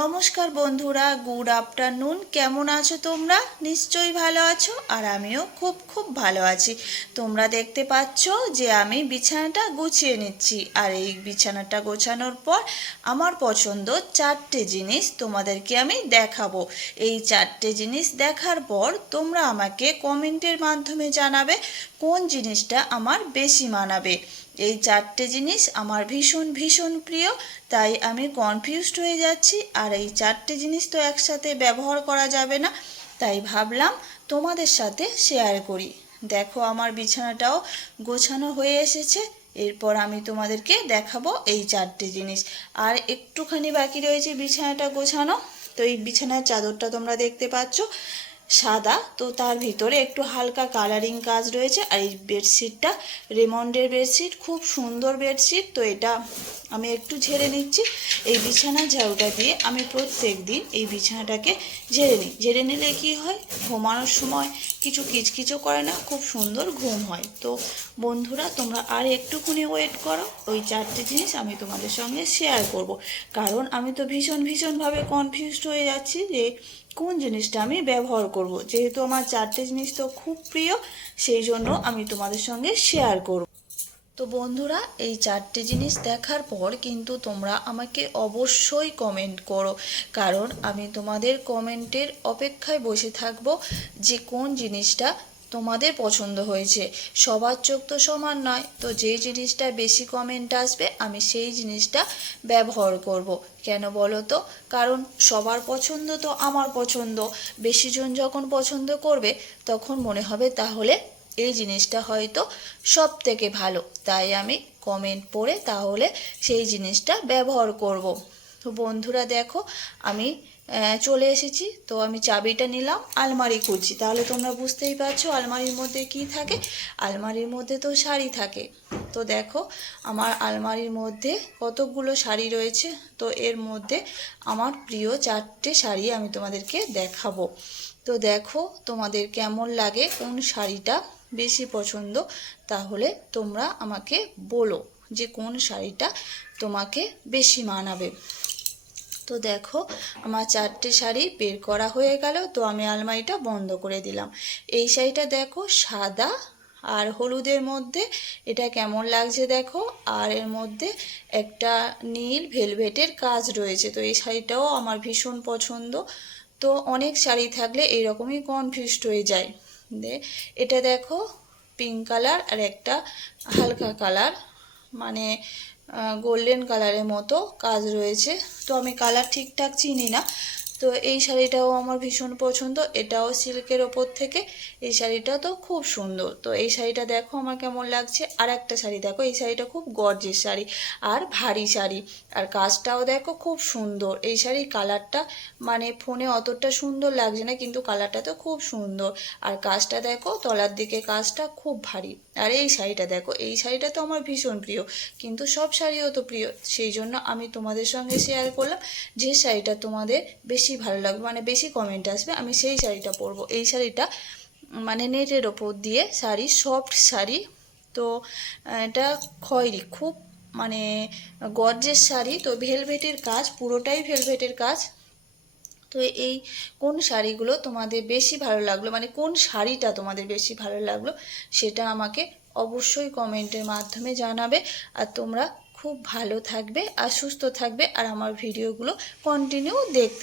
নমস্কার বন্ধুরা good afternoon কেমন আছো তোমরা? নিশ্চয়ই ভালো আছো আর আমিও খুব খুব ভালো আছি। তোমরা দেখতে পাচ্ছ যে আমি বিছানাটা গুছিয়ে নিচ্ছি। আর এই বিছানাটা গোছানোর পর আমার পছন্দ চারটে জিনিস তোমাদেরকে আমি দেখাবো। এই চারটে জিনিস দেখার পর তোমরা আমাকে কমেন্টের মাধ্যমে জানাবে কোন জিনিসটা আমার বেশি মানাবে। এই চারটে জিনিস আমার ভীষণ ভীষণ প্রিয়, তাই আমি কনফিউজড হয়ে যাচ্ছি আর এই চারটে জিনিস তো একসাথে ব্যবহার করা যাবে না। তাই ভাবলাম তোমাদের সাথে শেয়ার করি। দেখো আমার বিছানাটাও গোছানো হয়ে এসেছে। এরপর আমি তোমাদেরকে দেখাবো এই চারটে জিনিস। আর একটুখানি বাকি রয়েছে বিছানাটা গোছানো। তো এই বিছানার চাদরটা তোমরা দেখতে পাচ্ছ, সাদা। তো তার ভিতরে একটু হালকা কালারিং কাজ রয়েছে। আর এই বেডশিটটা রেমন্ডের বেডশিট খুব সুন্দর বেডশিট তো এটা আমি একটু ঝেড়ে নিচ্ছি। এই বিছানা ঝাড়ুটা দিয়ে আমি প্রত্যেক দিন এই বিছানাটাকে ঝেড়ে নিই। ঝেড়ে নিলে কি হয়? ঘুমানোর সময় কিছু কিচকিচও করে না, খুব সুন্দর ঘুম হয়। তো বন্ধুরা, তোমরা আর একটুখানি ওয়েট করো। ওই চারটে জিনিস আমি তোমাদের সঙ্গে শেয়ার করব। কারণ আমি তো ভীষণ, ভীষণভাবে কনফিউজড হয়ে যাচ্ছি যে কোন জিনিসটা আমি ব্যবহার করব। যেহেতু আমার চারটে জিনিস তো খুব প্রিয়, সেই জন্য আমি তোমাদের সঙ্গে শেয়ার করব। তো বন্ধুরা, এই চারটে জিনিস দেখার পর কিন্তু তোমরা আমাকে অবশ্যই কমেন্ট করো। কারণ আমি তোমাদের কমেন্টের অপেক্ষায় বসে থাকব যে কোন জিনিসটা তোমাদের পছন্দ হয়েছে। সবার চোখ তো সমান নয়, তো যে জিনিসটা বেশি কমেন্ট আসবে, আমি সেই জিনিসটা ব্যবহার করব। কেন বলো তো? কারণ সবার পছন্দ তো আমার পছন্দ। বেশিজন যখন পছন্দ করবে, তখন মনে হবে তাহলে এই জিনিসটা হয়তো সব থেকে ভালো। তাই আমি কমেন্ট পড়ে তাহলে সেই জিনিসটা ব্যবহার করব। তো বন্ধুরা দেখো, আমি চলে এসেছি। তো আমি চাবিটা নিলাম, আলমারি খুঁজছি তাহলে তোমরা বুঝতেই পারছ আলমারির মধ্যে কি থাকে। আলমারির মধ্যে তো শাড়ি থাকে। তো দেখো, আমার আলমারির মধ্যে কতকগুলো শাড়ি রয়েছে। তো এর মধ্যে আমার প্রিয় চারটে শাড়ি আমি তোমাদেরকে দেখাবো। তো দেখো তোমাদের কেমন লাগে কোন শাড়িটা। বেশি পছন্দ, তাহলে তোমরা আমাকে বলো যে কোন শাড়িটা তোমাকে বেশি মানাবে। তো দেখো, আমার চারটে শাড়ি বের করা হয়ে গেল, তো আমি আলমারিটা বন্ধ করে দিলাম। এই শাড়িটা দেখো সাদা আর হলুদের মধ্যে এটা কেমন লাগছে দেখো, আর এর মধ্যে একটা নীল ভেলভেটের কাজ রয়েছে, তো এই শাড়িটাও আমার ভীষণ পছন্দ। তো অনেক শাড়ি থাকলে এইরকমই কনফিউজড হয়ে যায়। দে। এটা দেখো পিঙ্ক কালার আর একটা হালকা কালার মানে গোল্ডেন কালারের মতো কাজ রয়েছে। তো আমি কালার ঠিকঠাক চিনি না। তো এই শাড়িটাও আমার ভীষণ পছন্দ। এটাও সিল্কের ওপর থেকে। এই শাড়িটা তো খুব সুন্দর। তো এই শাড়িটা দেখো আমার কেমন লাগছে। আর একটা শাড়ি দেখো, এই শাড়িটা খুব গর্জের শাড়ি আর ভারী শাড়ি। আর কাজটাও দেখো খুব সুন্দর। এই শাড়ির কালারটা মানে ফোনে অতটা সুন্দর লাগছে না, কিন্তু কালারটা তো খুব সুন্দর। আর কাজটা দেখো, তলার দিকে কাজটা খুব ভারী। আর এই শাড়িটা দেখো, এই শাড়িটা তো আমার ভীষণ প্রিয়। কিন্তু সব শাড়িও তো প্রিয়। সেই জন্য আমি তোমাদের সঙ্গে শেয়ার করলাম যে শাড়িটা তোমাদের বেশি ভালো লাগবে মানে বেশি কমেন্ট আসবে, আমি সেই শাড়িটা পরবো। এই শাড়িটা মানে নেটের ওপর দিয়ে শাড়ি সফট শাড়ি, তো এটা খয়েরি, খুব মানে গর্জের শাড়ি, তো ভেলভেটের কাজ, পুরোটাই ভেলভেটের কাজ। তো এই, কোন শাড়িগুলো তোমাদের বেশি ভালো লাগল মানে কোন শাড়িটা তোমাদের বেশি ভালো লাগল, সেটা আমাকে অবশ্যই কমেন্টের মাধ্যমে জানাবে, আর তোমরা খুব ভালো থাকবে, আর সুস্থ থাকবে, আর আমার ভিডিওগুলো কন্টিনিউ দেখতে